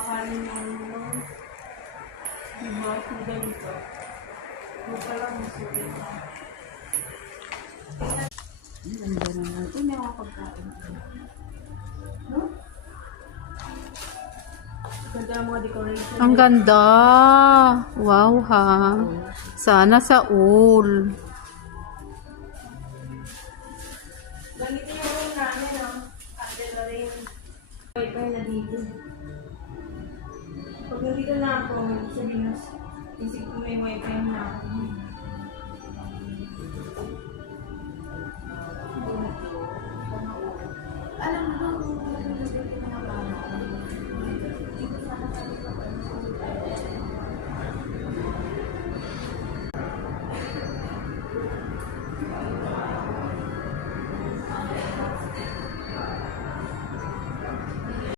kumakain ng diba? Kung ganito. Huwag ka lang masulit na. Ang ganda naman. Ito may mga pagkain. No? Ganda ng mga decoration. Ang ganda. Wow ha. Sana sa all. Ganito yung room namin, no? Candle na rin. Wifi na dito. Pag nandito na ako, sabihin na, isip ko may wifi na ako.